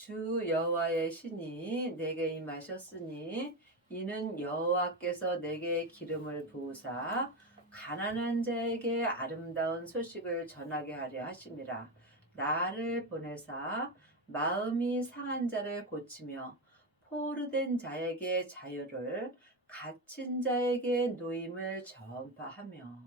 주 여호와의 신이 내게 임하셨으니 이는 여호와께서 내게 기름을 부으사 가난한 자에게 아름다운 소식을 전하게 하려 하심이라. 나를 보내사 마음이 상한 자를 고치며 포로된 자에게 자유를, 갇힌 자에게 노임을 전파하며.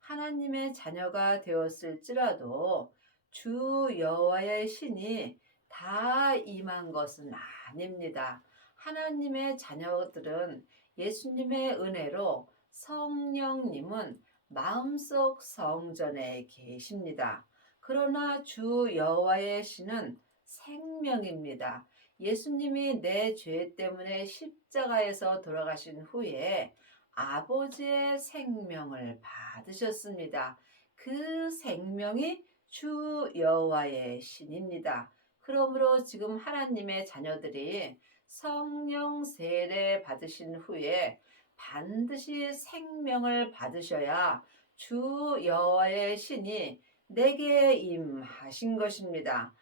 하나님의 자녀가 되었을지라도 주 여호와의 신이 다 임한 것은 아닙니다. 하나님의 자녀들은 예수님의 은혜로 성령님은 마음속 성전에 계십니다. 그러나 주 여호와의 신은 생명입니다. 예수님이 내 죄 때문에 십자가에서 돌아가신 후에 아버지의 생명을 받으셨습니다. 그 생명이 주 여호와의 신입니다. 그러므로 지금 하나님의 자녀들이 성령 세례 받으신 후에 반드시 생명을 받으셔야 주 여호와의 신이 내게 임하신 것입니다.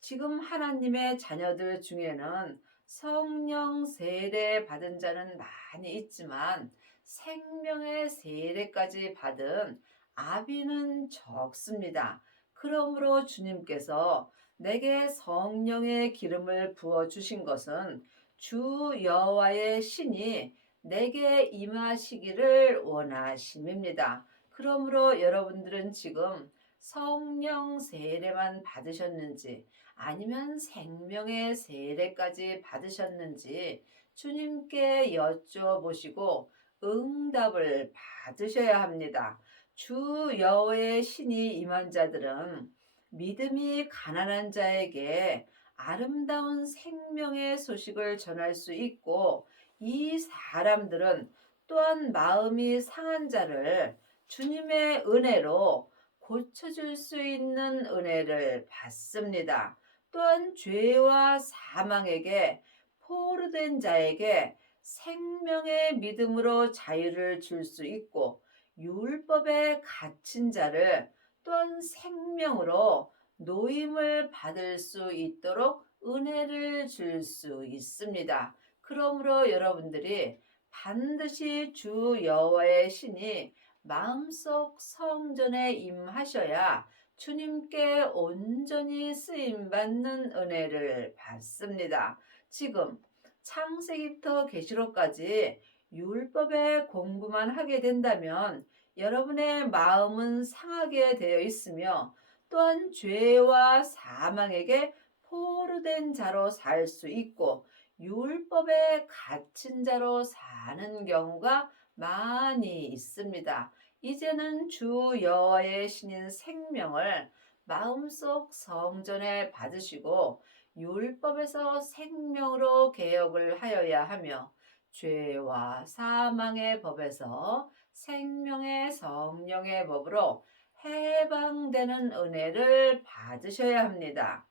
지금 하나님의 자녀들 중에는 성령 세례 받은 자는 많이 있지만 생명의 세례까지 받은 아비는 적습니다. 그러므로 주님께서 내게 성령의 기름을 부어 주신 것은 주 여호와의 신이 내게 임하시기를 원하심입니다. 그러므로 여러분들은 지금 성령 세례만 받으셨는지 아니면 생명의 세례까지 받으셨는지 주님께 여쭤보시고 응답을 받으셔야 합니다. 주 여호와의 신이 임한 자들은 믿음이 가난한 자에게 아름다운 생명의 소식을 전할 수 있고, 이 사람들은 또한 마음이 상한 자를 주님의 은혜로 고쳐줄 수 있는 은혜를 받습니다. 또한 죄와 사망에게 포로된 자에게 생명의 믿음으로 자유를 줄 수 있고, 율법에 갇힌 자를 또한 생명으로 노임을 받을 수 있도록 은혜를 줄 수 있습니다. 그러므로 여러분들이 반드시 주 여호와의 신이 마음속 성전에 임하셔야 주님께 온전히 쓰임받는 은혜를 받습니다. 지금 창세기부터 계시록까지 율법의 공부만 하게 된다면 여러분의 마음은 상하게 되어 있으며, 또한 죄와 사망에게 포로된 자로 살 수 있고 율법에 갇힌 자로 사는 경우가 많이 있습니다. 이제는 주 여호와의 신인 생명을 마음속 성전에 받으시고 율법에서 생명으로 개혁을 하여야 하며, 죄와 사망의 법에서 생명의 성령의 법으로 해방되는 은혜를 받으셔야 합니다.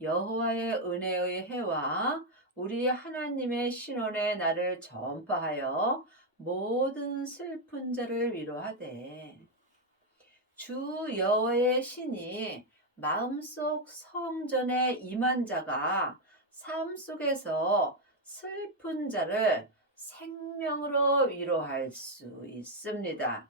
여호와의 은혜의 해와 우리 하나님의 신원의 날을 전파하여 모든 슬픈 자를 위로하되, 주 여호와의 신이 마음속 성전에 임한 자가 삶 속에서 슬픈 자를 생명으로 위로할 수 있습니다.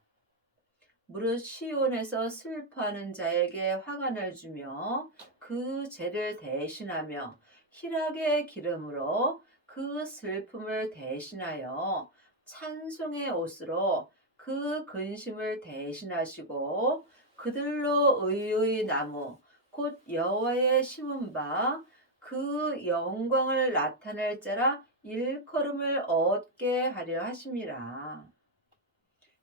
무릇 시온에서 슬퍼하는 자에게 화관을 주며 그 죄를 대신하며 희락의 기름으로 그 슬픔을 대신하여 찬송의 옷으로 그 근심을 대신하시고, 그들로 의의 나무 곧 여호와의 심은 바 그 영광을 나타낼 자라 일컬음을 얻게 하려 하심이라.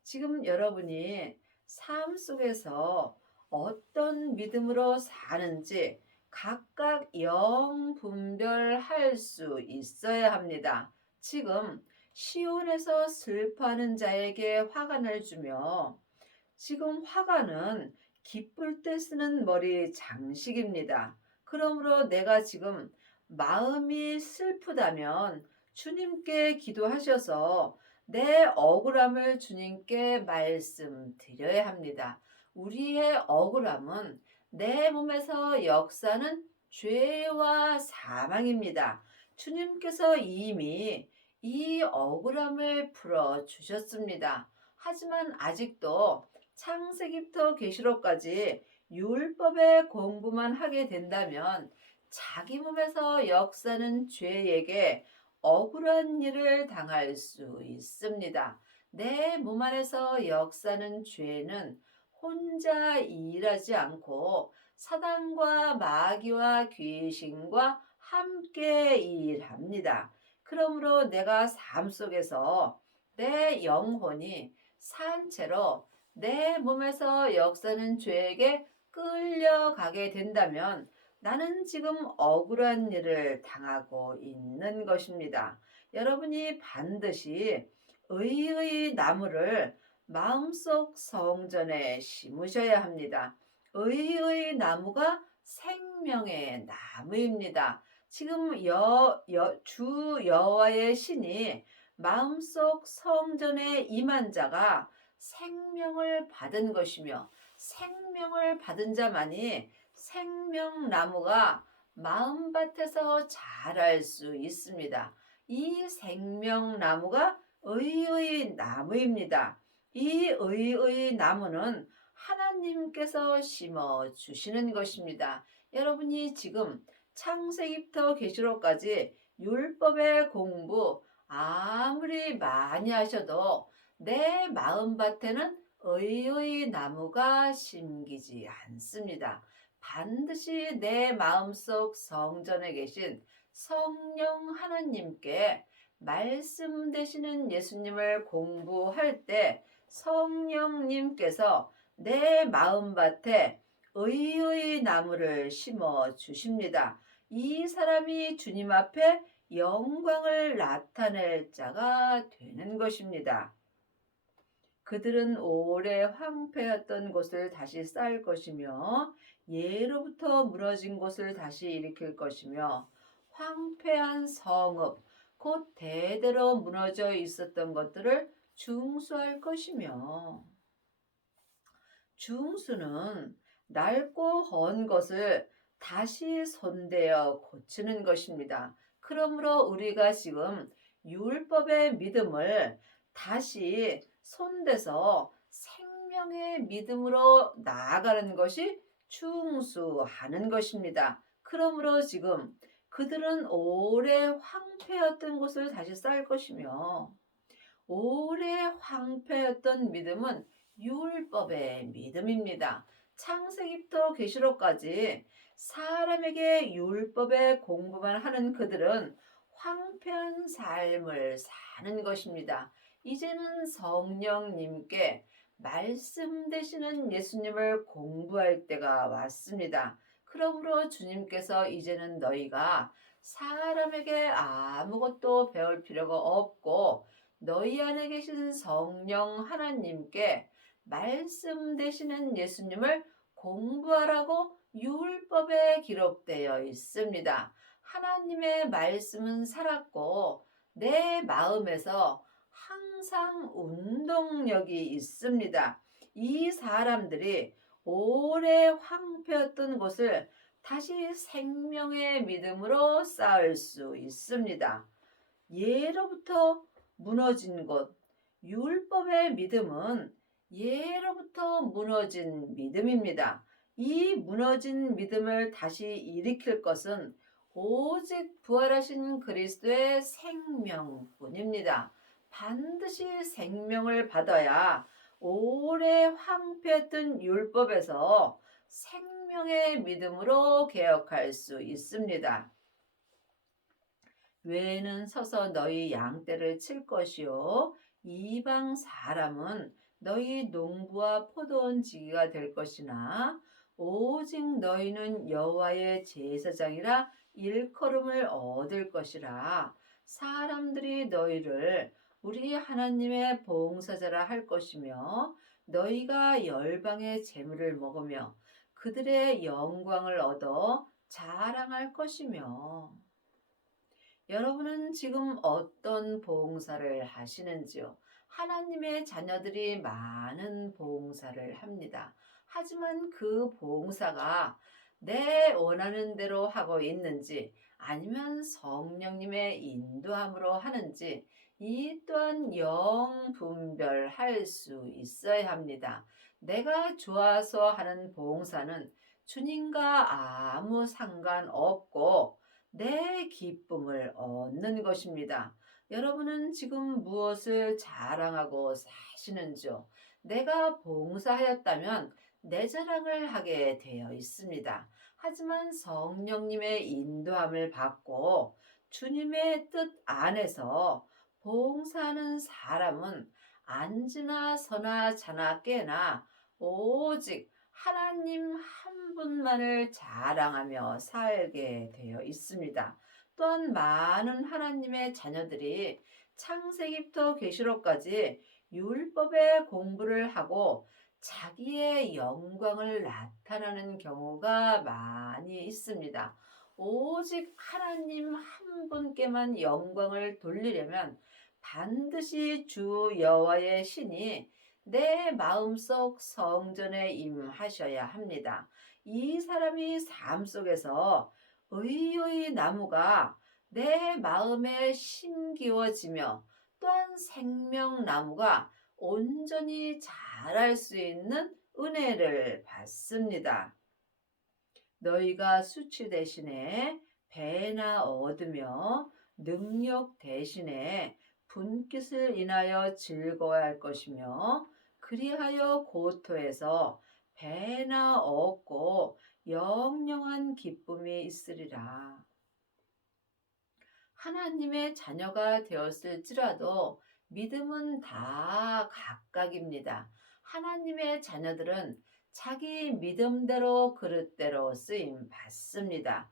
지금 여러분이 삶 속에서 어떤 믿음으로 사는지 각각 영 분별할 수 있어야 합니다. 지금 시온에서 슬퍼하는 자에게 화관을 주며, 지금 화관은 기쁠 때 쓰는 머리 장식입니다. 그러므로 내가 지금 마음이 슬프다면 주님께 기도하셔서 내 억울함을 주님께 말씀드려야 합니다. 우리의 억울함은 내 몸에서 역사는 죄와 사망입니다. 주님께서 이미 이 억울함을 풀어 주셨습니다. 하지만 아직도 창세기부터 계시록까지 율법의 공부만 하게 된다면 자기 몸에서 역사는 죄에게 억울한 일을 당할 수 있습니다. 내 몸 안에서 역사는 죄는 혼자 일하지 않고 사단과 마귀와 귀신과 함께 일합니다. 그러므로 내가 삶 속에서 내 영혼이 산채로 내 몸에서 역사는 죄에게 끌려가게 된다면 나는 지금 억울한 일을 당하고 있는 것입니다. 여러분이 반드시 의의 나무를 마음속 성전에 심으셔야 합니다. 의의 나무가 생명의 나무입니다. 지금 주 여호와의 신이 마음속 성전에 임한 자가 생명을 받은 것이며 생명을 받은 자만이 생명나무가 마음밭에서 자랄 수 있습니다. 이 생명나무가 의의 나무입니다. 이 의의 나무는 하나님께서 심어 주시는 것입니다. 여러분이 지금 창세기부터 계시록까지 율법의 공부 아무리 많이 하셔도 내 마음밭에는 의의 나무가 심기지 않습니다. 반드시 내 마음속 성전에 계신 성령 하나님께 말씀 되시는 예수님을 공부할 때 성령님께서 내 마음밭에 의의 나무를 심어 주십니다. 이 사람이 주님 앞에 영광을 나타낼 자가 되는 것입니다. 그들은 오래 황폐했던 곳을 다시 쌓을 것이며 예로부터 무너진 곳을 다시 일으킬 것이며 황폐한 성읍 곧 대대로 무너져 있었던 것들을 중수할 것이며 중수는 낡고 헌 것을 다시 손대어 고치는 것입니다. 그러므로 우리가 지금 율법의 믿음을 다시 손대서 생명의 믿음으로 나아가는 것이 중수하는 것입니다. 그러므로 지금 그들은 오래 황폐했던 곳을 다시 쌓을 것이며 오래 황폐했던 믿음은 율법의 믿음입니다. 창세기부터 계시록까지 사람에게 율법의 공부만 하는 그들은 황폐한 삶을 사는 것입니다. 이제는 성령님께 말씀 되시는 예수님을 공부할 때가 왔습니다. 그러므로 주님께서 이제는 너희가 사람에게 아무것도 배울 필요가 없고 너희 안에 계신 성령 하나님께 말씀 되시는 예수님을 공부하라고 율법에 기록되어 있습니다. 하나님의 말씀은 살았고 내 마음에서 항상 운동력이 있습니다. 이 사람들이 오래 황폐했던 곳을 다시 생명의 믿음으로 쌓을 수 있습니다. 예로부터 무너진 곳, 율법의 믿음은 예로부터 무너진 믿음입니다. 이 무너진 믿음을 다시 일으킬 것은 오직 부활하신 그리스도의 생명뿐입니다. 반드시 생명을 받아야 오래 황폐했던 율법에서 생명의 믿음으로 개혁할 수 있습니다. 외에는 서서 너희 양떼를 칠 것이요 이방 사람은 너희 농부와 포도원 지기가 될 것이나 오직 너희는 여호와의 제사장이라 일컬음을 얻을 것이라. 사람들이 너희를 우리 하나님의 봉사자라 할 것이며 너희가 열방의 재물을 먹으며 그들의 영광을 얻어 자랑할 것이며. 여러분은 지금 어떤 봉사를 하시는지요? 하나님의 자녀들이 많은 봉사를 합니다. 하지만 그 봉사가 내 원하는 대로 하고 있는지 아니면 성령님의 인도함으로 하는지 이 또한 영 분별할 수 있어야 합니다. 내가 좋아서 하는 봉사는 주님과 아무 상관없고 내 기쁨을 얻는 것입니다. 여러분은 지금 무엇을 자랑하고 사시는지요? 내가 봉사하였다면 내 자랑을 하게 되어 있습니다. 하지만 성령님의 인도함을 받고 주님의 뜻 안에서 봉사하는 사람은 앉으나 서나 자나 깨나 오직 하나님 한 분만을 자랑하며 살게 되어 있습니다. 또한 많은 하나님의 자녀들이 창세기부터 계시록까지 율법의 공부를 하고 자기의 영광을 나타나는 경우가 많이 있습니다. 오직 하나님 한 분께만 영광을 돌리려면 반드시 주 여호와의 신이 내 마음속 성전에 임하셔야 합니다. 이 사람이 삶 속에서 의의 나무가 내 마음에 심기워지며 또한 생명나무가 온전히 자랄 수 있는 은혜를 받습니다. 너희가 수치 대신에 배나 얻으며 능력 대신에 분깃을 인하여 즐거워할 것이며 그리하여 고토에서 배나 얻고 영영한 기쁨이 있으리라. 하나님의 자녀가 되었을지라도 믿음은 다 각각입니다. 하나님의 자녀들은 자기 믿음대로 그릇대로 쓰임 받습니다.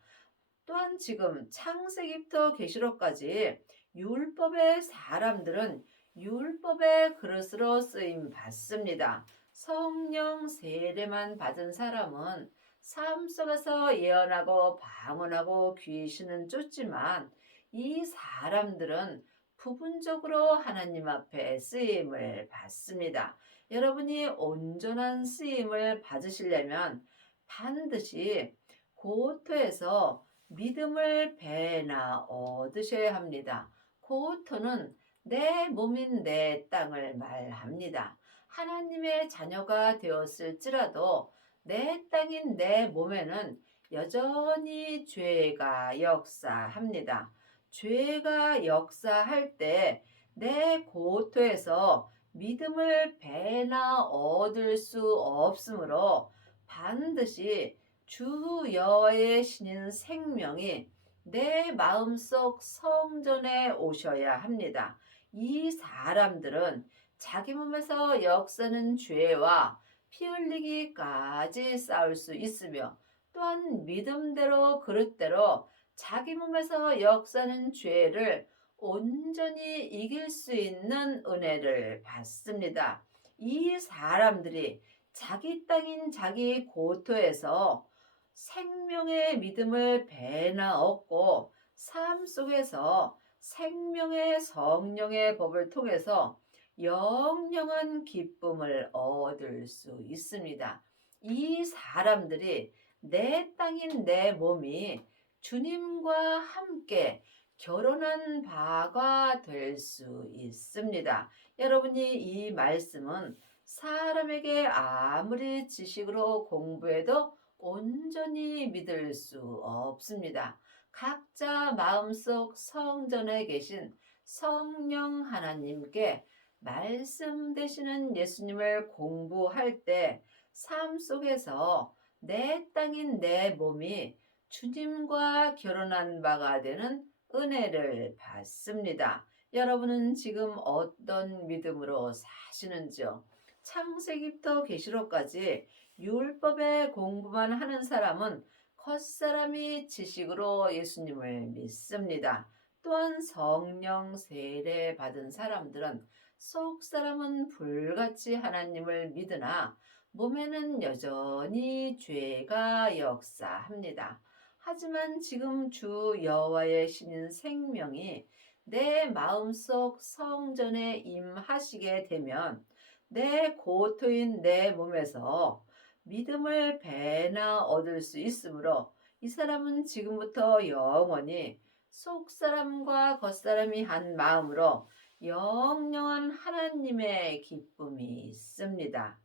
또한 지금 창세기부터 계시록까지 율법의 사람들은 율법의 그릇으로 쓰임 받습니다. 성령 세례만 받은 사람은 삶 속에서 예언하고 방언하고 귀신은 쫓지만 이 사람들은 부분적으로 하나님 앞에 쓰임을 받습니다. 여러분이 온전한 쓰임을 받으시려면 반드시 고토에서 믿음을 배나 얻으셔야 합니다. 고토는 내 몸인 내 땅을 말합니다. 하나님의 자녀가 되었을지라도 내 땅인 내 몸에는 여전히 죄가 역사합니다. 죄가 역사할 때 내 고토에서 믿음을 배나 얻을 수 없으므로 반드시 주 여호와의 신인 생명이 내 마음속 성전에 오셔야 합니다. 이 사람들은 자기 몸에서 역사는 죄와 피 흘리기까지 싸울 수 있으며 또한 믿음대로 그릇대로 자기 몸에서 역사는 죄를 온전히 이길 수 있는 은혜를 받습니다. 이 사람들이 자기 땅인 자기 고토에서 생명의 믿음을 배나 얻고 삶 속에서 생명의 성령의 법을 통해서 영영한 기쁨을 얻을 수 있습니다. 이 사람들이 내 땅인 내 몸이 주님과 함께 결혼한 바가 될 수 있습니다. 여러분이 이 말씀은 사람에게 아무리 지식으로 공부해도 온전히 믿을 수 없습니다. 각자 마음속 성전에 계신 성령 하나님께 말씀 되시는 예수님을 공부할 때 삶 속에서 내 땅인 내 몸이 주님과 결혼한 바가 되는 은혜를 받습니다. 여러분은 지금 어떤 믿음으로 사시는지요? 창세기부터 계시록까지 율법의 공부만 하는 사람은 겉사람이 지식으로 예수님을 믿습니다. 또한 성령 세례 받은 사람들은 속사람은 불같이 하나님을 믿으나 몸에는 여전히 죄가 역사합니다. 하지만 지금 주 여호와의 신인 생명이 내 마음속 성전에 임하시게 되면 내 고토인 내 몸에서 믿음을 배나 얻을 수 있으므로 이 사람은 지금부터 영원히 속사람과 겉사람이 한 마음으로 영영한 하나님의 기쁨이 있습니다.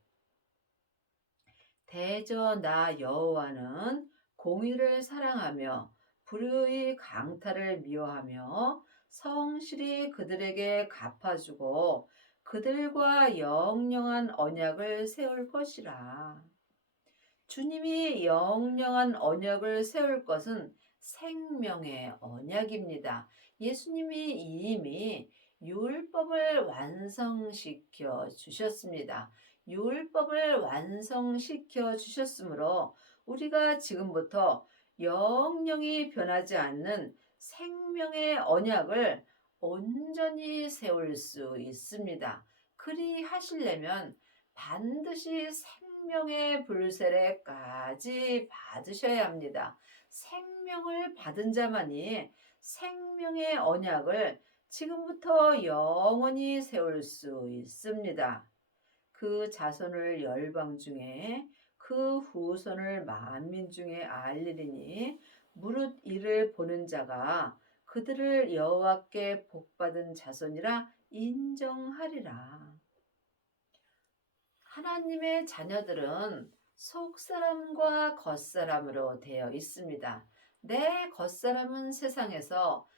대저 나 여호와는 공의를 사랑하며 불의의 강탈을 미워하며 성실히 그들에게 갚아주고 그들과 영영한 언약을 세울 것이라. 주님이 영영한 언약을 세울 것은 생명의 언약입니다. 예수님이 이미 율법을 완성시켜 주셨습니다. 율법을 완성시켜 주셨으므로 우리가 지금부터 영영이 변하지 않는 생명의 언약을 온전히 세울 수 있습니다. 그리 하시려면 반드시 생명의 불세례까지 받으셔야 합니다. 생명을 받은 자만이 생명의 언약을 지금부터 영원히 세울 수 있습니다. 그 자손을 열방 중에 그 후손을 만민 중에 알리리니 무릇 이를 보는 자가 그들을 여호와께 복받은 자손이라 인정하리라. 하나님의 자녀들은 속사람과 겉사람으로 되어 있습니다. 내 겉사람은 세상에서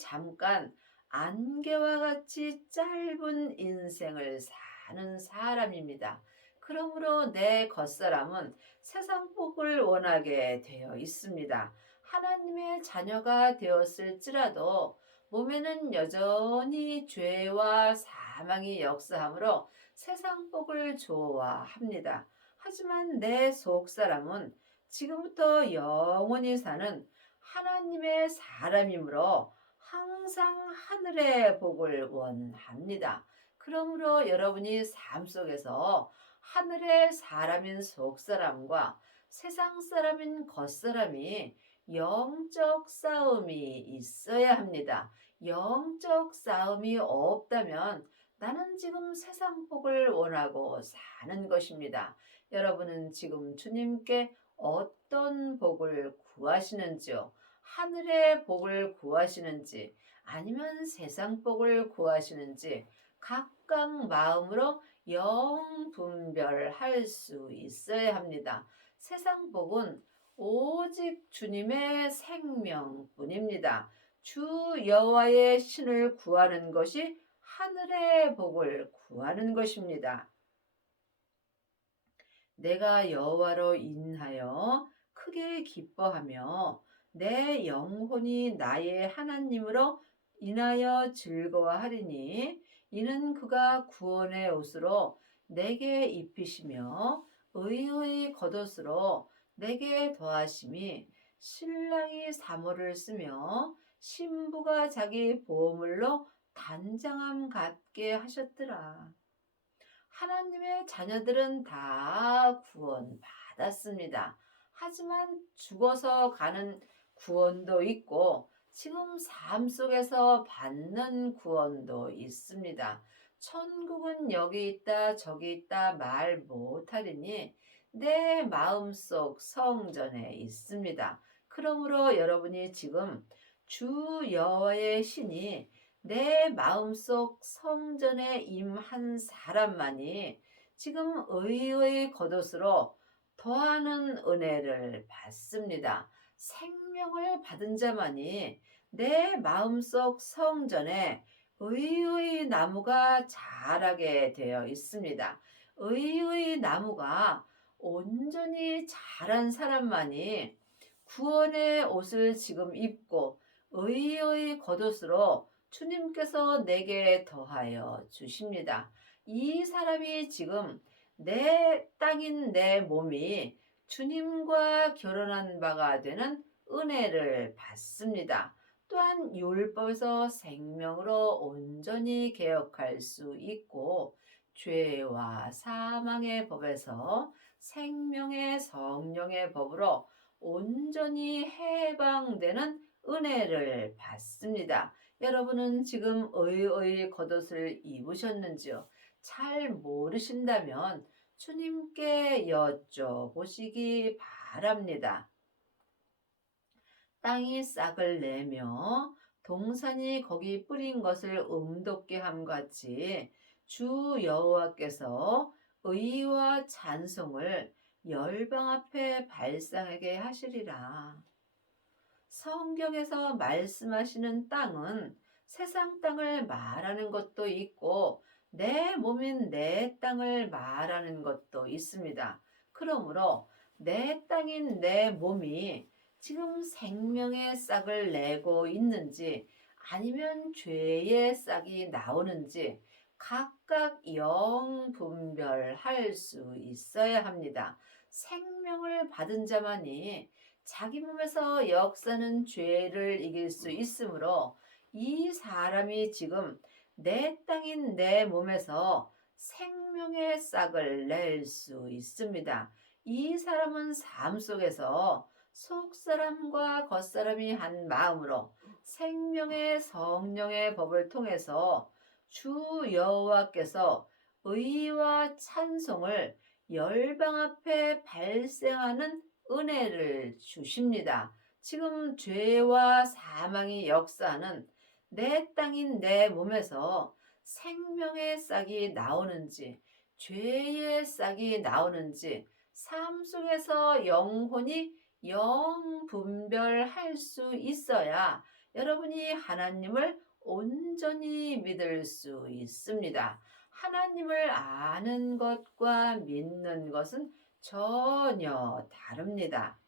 잠깐 안개와 같이 짧은 인생을 사는 사람입니다. 그러므로 내 겉사람은 세상 복을 원하게 되어 있습니다. 하나님의 자녀가 되었을지라도 몸에는 여전히 죄와 사망이 역사하므로 세상 복을 좋아합니다. 하지만 내 속사람은 지금부터 영원히 사는 하나님의 사람이므로 항상 하늘의 복을 원합니다. 그러므로 여러분이 삶 속에서 하늘의 사람인 속사람과 세상 사람인 겉사람이 영적 싸움이 있어야 합니다. 영적 싸움이 없다면 나는 지금 세상 복을 원하고 사는 것입니다. 여러분은 지금 주님께 어떤 복을 구하시는지요? 하늘의 복을 구하시는지 아니면 세상 복을 구하시는지 각각 마음으로 영분별할 수 있어야 합니다. 세상 복은 오직 주님의 생명뿐입니다. 주 여호와의 신을 구하는 것이 하늘의 복을 구하는 것입니다. 내가 여호와로 인하여 크게 기뻐하며 내 영혼이 나의 하나님으로 인하여 즐거워하리니 이는 그가 구원의 옷으로 내게 입히시며 의의 겉옷으로 내게 더하심이 신랑이 사모를 쓰며 신부가 자기 보물로 단장함 같게 하셨더라. 하나님의 자녀들은 다 구원받았습니다. 하지만 죽어서 가는 구원도 있고 지금 삶 속에서 받는 구원도 있습니다. 천국은 여기 있다 저기 있다 말 못하리니 내 마음속 성전에 있습니다. 그러므로 여러분이 지금 주 여호와의 신이 내 마음속 성전에 임한 사람만이 지금 의의 겉옷으로 더하는 은혜를 받습니다. 생명을 받은 자만이 내 마음속 성전에 의의 나무가 자라게 되어 있습니다. 의의 나무가 온전히 자란 사람만이 구원의 옷을 지금 입고 의의 겉옷으로 주님께서 내게 더하여 주십니다. 이 사람이 지금 내 땅인 내 몸이 주님과 결혼한 바가 되는 은혜를 받습니다. 또한 율법에서 생명으로 온전히 개혁할 수 있고 죄와 사망의 법에서 생명의 성령의 법으로 온전히 해방되는 은혜를 받습니다. 여러분은 지금 의의 겉옷을 입으셨는지요? 잘 모르신다면 주님께 여쭤보시기 바랍니다. 땅이 싹을 내며 동산이 거기 뿌린 것을 음돋게 함 같이 주 여호와께서 의와 찬송을 열방 앞에 발상하게 하시리라. 성경에서 말씀하시는 땅은 세상 땅을 말하는 것도 있고 내 몸인 내 땅을 말하는 것도 있습니다. 그러므로 내 땅인 내 몸이 지금 생명의 싹을 내고 있는지 아니면 죄의 싹이 나오는지 각각 분별할 수 있어야 합니다. 생명을 받은 자만이 자기 몸에서 역사는 죄를 이길 수 있으므로 이 사람이 지금 내 땅인 내 몸에서 생명의 싹을 낼 수 있습니다. 이 사람은 삶 속에서 속사람과 겉사람이 한 마음으로 생명의 성령의 법을 통해서 주 여호와께서 의와 찬송을 열방 앞에 발생하는 은혜를 주십니다. 지금 죄와 사망이 역사하는 내 땅인 내 몸에서 생명의 싹이 나오는지 죄의 싹이 나오는지 삶 속에서 영혼이 분별할 수 있어야 여러분이 하나님을 온전히 믿을 수 있습니다. 하나님을 아는 것과 믿는 것은 전혀 다릅니다.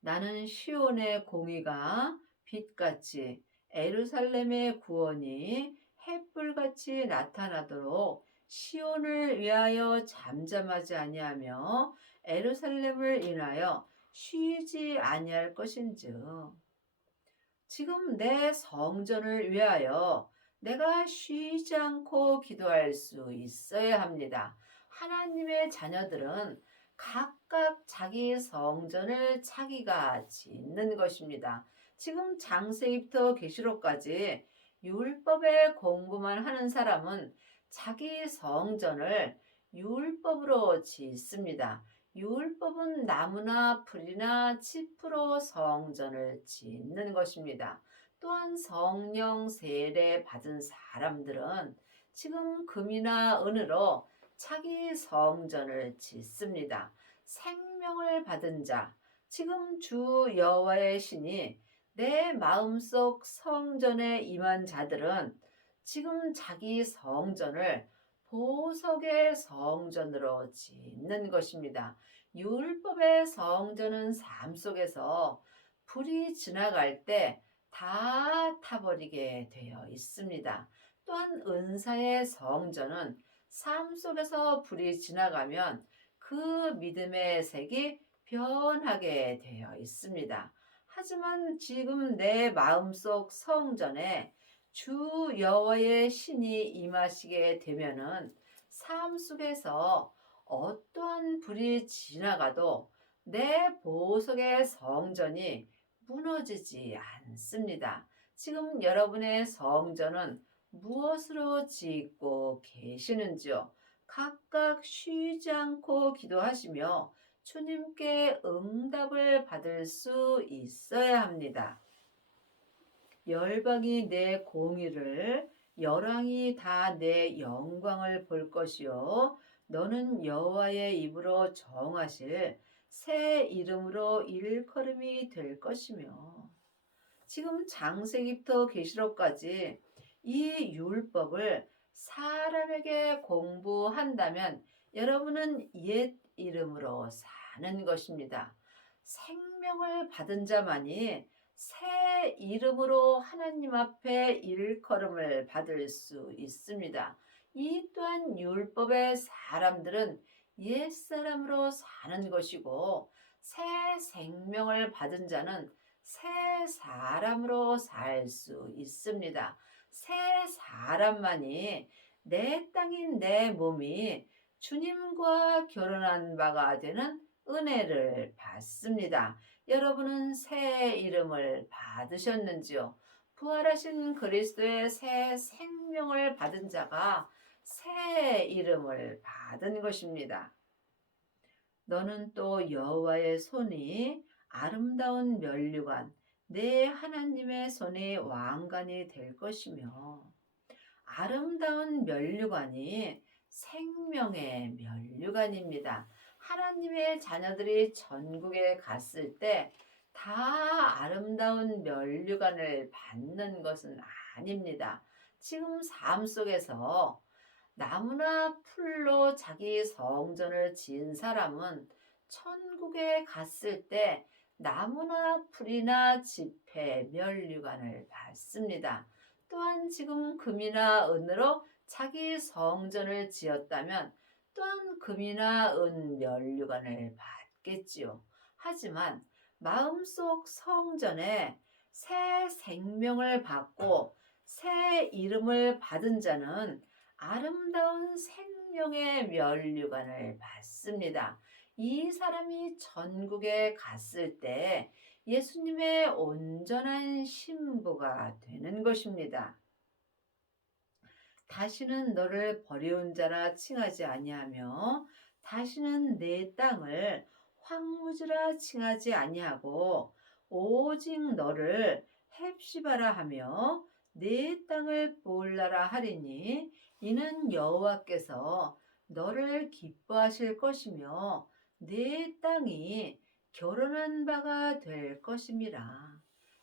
나는 시온의 공의가 빛같이 예루살렘의 구원이 햇불같이 나타나도록 시온을 위하여 잠잠하지 아니하며 예루살렘을 인하여 쉬지 아니할 것인즉 지금 내 성전을 위하여 내가 쉬지 않고 기도할 수 있어야 합니다. 하나님의 자녀들은 각각 자기 성전을 자기가 짓는 것입니다. 지금 창세기부터 계시록까지 율법의 공부만 하는 사람은 자기 성전을 율법으로 짓습니다. 율법은 나무나 풀이나 짚으로 성전을 짓는 것입니다. 또한 성령 세례 받은 사람들은 지금 금이나 은으로 자기 성전을 짓습니다. 생명을 받은 자, 지금 주 여호와의 신이 내 마음속 성전에 임한 자들은 지금 자기 성전을 보석의 성전으로 짓는 것입니다. 율법의 성전은 삶 속에서 불이 지나갈 때 다 타버리게 되어 있습니다. 또한 은사의 성전은 삶 속에서 불이 지나가면 그 믿음의 색이 변하게 되어 있습니다. 하지만 지금 내 마음속 성전에 주 여호와의 신이 임하시게 되면은 삶 속에서 어떠한 불이 지나가도 내 보석의 성전이 무너지지 않습니다. 지금 여러분의 성전은 무엇으로 짓고 계시는지요? 각각 쉬지 않고 기도하시며 주님께 응답을 받을 수 있어야 합니다. 열방이 내 공의를 열왕이 다 내 영광을 볼 것이요 너는 여호와의 입으로 정하실 새 이름으로 일컬음이 될 것이며 지금 창세기부터 계시록까지 이 율법을 사람에게 공부한다면 여러분은 옛 이름으로 사는 것입니다. 생명을 받은 자만이 새 이름으로 하나님 앞에 일컬음을 받을 수 있습니다. 이 또한 율법의 사람들은 옛사람으로 사는 것이고 새 생명을 받은 자는 새 사람으로 살 수 있습니다. 새 사람만이 내 땅인 내 몸이 주님과 결혼한 바가 되는 은혜를 받습니다. 여러분은 새 이름을 받으셨는지요? 부활하신 그리스도의 새 생명을 받은 자가 새 이름을 받은 것입니다. 너는 또 여호와의 손이 아름다운 면류관, 내 하나님의 손이 왕관이 될 것이며, 아름다운 면류관이 생명의 면류관입니다. 하나님의 자녀들이 전국에 갔을 때 다 아름다운 면류관을 받는 것은 아닙니다. 지금 삶 속에서 나무나 풀로 자기 성전을 지은 사람은 천국에 갔을 때 나무나 풀이나 집회, 면류관을 받습니다. 또한 지금 금이나 은으로 자기 성전을 지었다면 또한 금이나 은 면류관을 받겠지요. 하지만 마음속 성전에 새 생명을 받고 새 이름을 받은 자는 아름다운 생명의 면류관을 받습니다. 이 사람이 전국에 갔을 때 예수님의 온전한 신부가 되는 것입니다. 다시는 너를 버려온 자라 칭하지 아니하며 다시는 내 땅을 황무지라 칭하지 아니하고 오직 너를 헵시바라 하며 내 땅을 볼라라 하리니 이는 여호와께서 너를 기뻐하실 것이며 내 땅이 결혼한 바가 될 것임이라.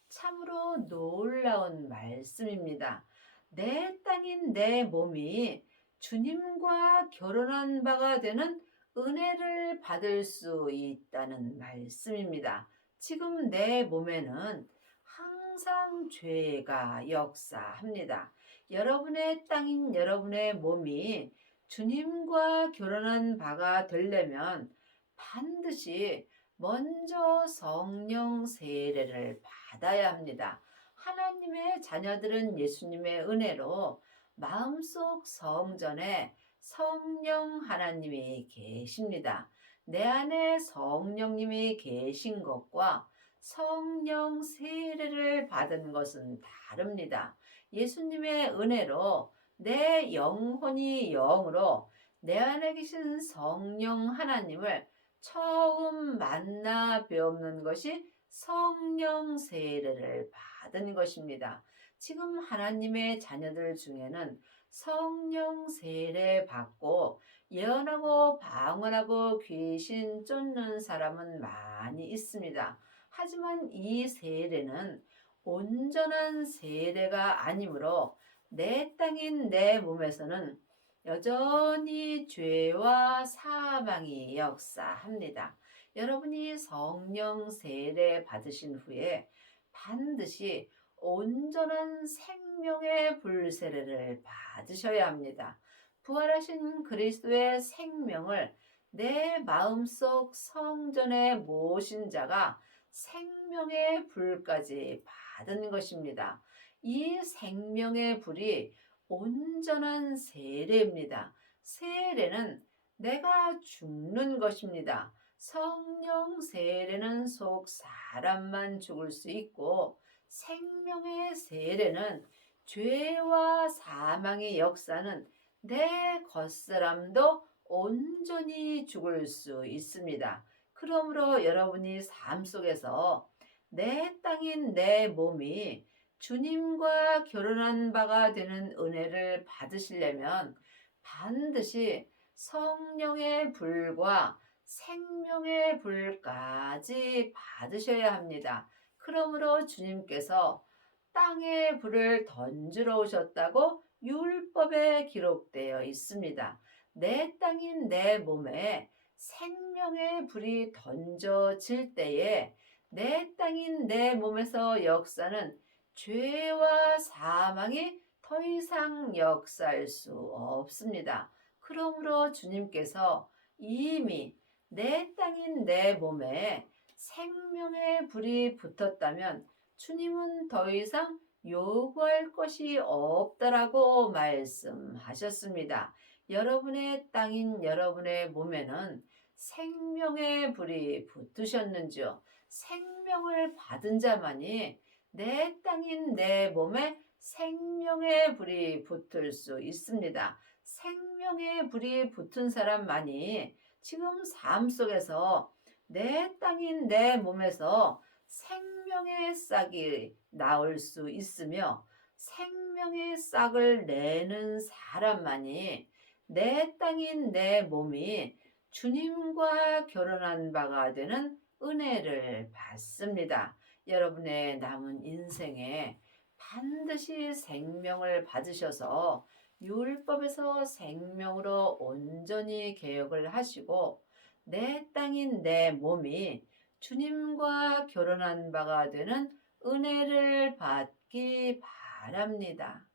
참으로 놀라운 말씀입니다. 내 땅인 내 몸이 주님과 결혼한 바가 되는 은혜를 받을 수 있다는 말씀입니다. 지금 내 몸에는 항상 죄가 역사합니다. 여러분의 땅인 여러분의 몸이 주님과 결혼한 바가 되려면 반드시 먼저 성령 세례를 받아야 합니다. 하나님의 자녀들은 예수님의 은혜로 마음속 성전에 성령 하나님이 계십니다. 내 안에 성령님이 계신 것과 성령 세례를 받은 것은 다릅니다. 예수님의 은혜로 내 영혼이 영으로 내 안에 계신 성령 하나님을 처음 만나 뵈옵는 것이 성령 세례를 받은 것입니다. 지금 하나님의 자녀들 중에는 성령 세례 받고 예언하고 방언하고 귀신 쫓는 사람은 많이 있습니다. 하지만 이 세례는 온전한 세례가 아니므로 내 땅인 내 몸에서는 여전히 죄와 사망이 역사합니다. 여러분이 성령 세례 받으신 후에 반드시 온전한 생명의 불세례를 받으셔야 합니다. 부활하신 그리스도의 생명을 내 마음속 성전에 모신 자가 생명의 불까지 받은 것입니다. 이 생명의 불이 온전한 세례입니다. 세례는 내가 죽는 것입니다. 성령 세례는 속 사람만 죽을 수 있고 생명의 세례는 죄와 사망의 역사는 내 겉사람도 온전히 죽을 수 있습니다. 그러므로 여러분이 삶 속에서 내 땅인 내 몸이 주님과 결혼한 바가 되는 은혜를 받으시려면 반드시 성령의 불과 생명의 불까지 받으셔야 합니다. 그러므로 주님께서 땅에 불을 던지러 오셨다고 율법에 기록되어 있습니다. 내 땅인 내 몸에 생명의 불이 던져질 때에 내 땅인 내 몸에서 역사는 죄와 사망이 더 이상 역사할 수 없습니다. 그러므로 주님께서 이미 내 땅인 내 몸에 생명의 불이 붙었다면 주님은 더 이상 요구할 것이 없다라고 말씀하셨습니다. 여러분의 땅인 여러분의 몸에는 생명의 불이 붙으셨는지요? 생명을 받은 자만이 내 땅인 내 몸에 생명의 불이 붙을 수 있습니다. 생명의 불이 붙은 사람만이 지금 삶 속에서 내 땅인 내 몸에서 생명의 싹이 나올 수 있으며 생명의 싹을 내는 사람만이 내 땅인 내 몸이 주님과 결혼한 바가 되는 은혜를 받습니다. 여러분의 남은 인생에 반드시 생명을 받으셔서 율법에서 생명으로 온전히 개혁을 하시고 내 땅인 내 몸이 주님과 결혼한 바가 되는 은혜를 받기 바랍니다.